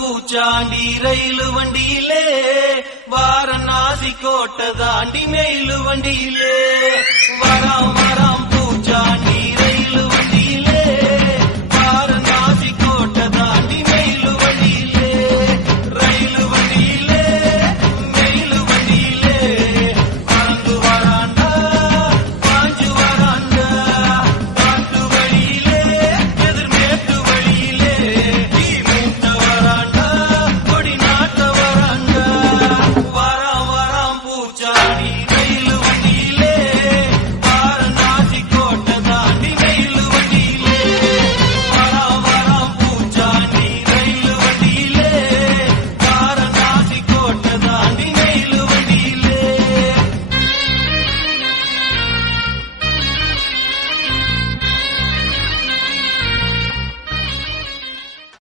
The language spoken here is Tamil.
பூச்சாண்டி ரயிலு வண்டியிலே வாரணாசி கோட்டை தாண்டி மெயிலு வண்டியிலே வராம் வராம்